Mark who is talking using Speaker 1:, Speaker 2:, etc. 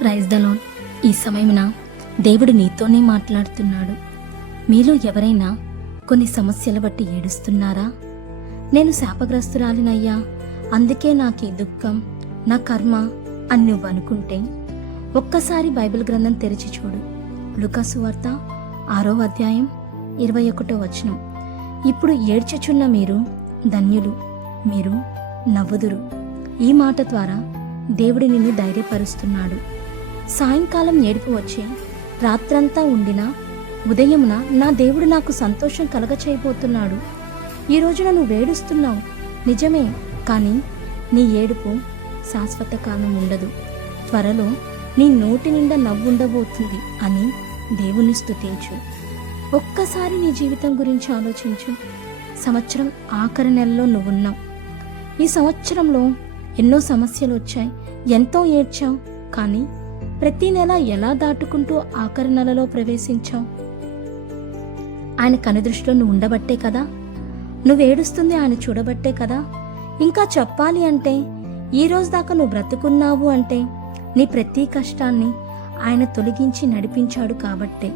Speaker 1: Praise దలోన్ ఈ సమయమున దేవుడు నీతోనే మాట్లాడుతున్నాడు. మీలో ఎవరైనా కొన్ని సమస్యలు బట్టి ఏడుస్తున్నారా? నేను శాపగ్రస్తురాలినయ్యా అందుకే నాకు ఈ దుఃఖం నా కర్మ అని నువ్వు అనుకుంటే ఒక్కసారి బైబిల్ గ్రంథం తెరిచి చూడు. లుకాసు వార్త ఆరో అధ్యాయం ఇరవై ఒకటో వచనం. ఇప్పుడు ఏడ్చుచున్న మీరు ధన్యులు మీరు నవ్వుదురు. ఈ మాట ద్వారా దేవుడు నిన్ను ధైర్యపరుస్తున్నాడు. సాయంకాలం ఏడుపు వచ్చి రాత్రంతా ఉండినా ఉదయమున నా దేవుడు నాకు సంతోషం కలగచేయబోతున్నాడు. ఈ రోజున నువ్వు వేడుస్తున్నావు నిజమే కానీ నీ ఏడుపు శాశ్వత కాలం ఉండదు. త్వరలో నీ నోటి నిండా నవ్వుండబోతుంది అని దేవుని స్థుతించు ఒక్కసారి నీ జీవితం గురించి ఆలోచించు. సంవత్సరం ఆఖరి నెలలో నువ్వున్నావు. ఈ సంవత్సరంలో ఎన్నో సమస్యలు వచ్చాయి. ఎంతో ఏడ్చావు కానీ ప్రతి నెల ఎలా దాటుకుంటూ ఆఖరి నెలలో ప్రవేశించావు? ఆయన కనుదృష్టిలో నువ్వు ఉండబట్టే కదా? నువ్వేడుస్తుంది ఆయన చూడబట్టే కదా? ఇంకా చెప్పాలి అంటే ఈ రోజు దాకా నువ్వు బ్రతుకున్నావు అంటే నీ ప్రతి కష్టాన్ని ఆయన తొలగించి నడిపించాడు కాబట్టే.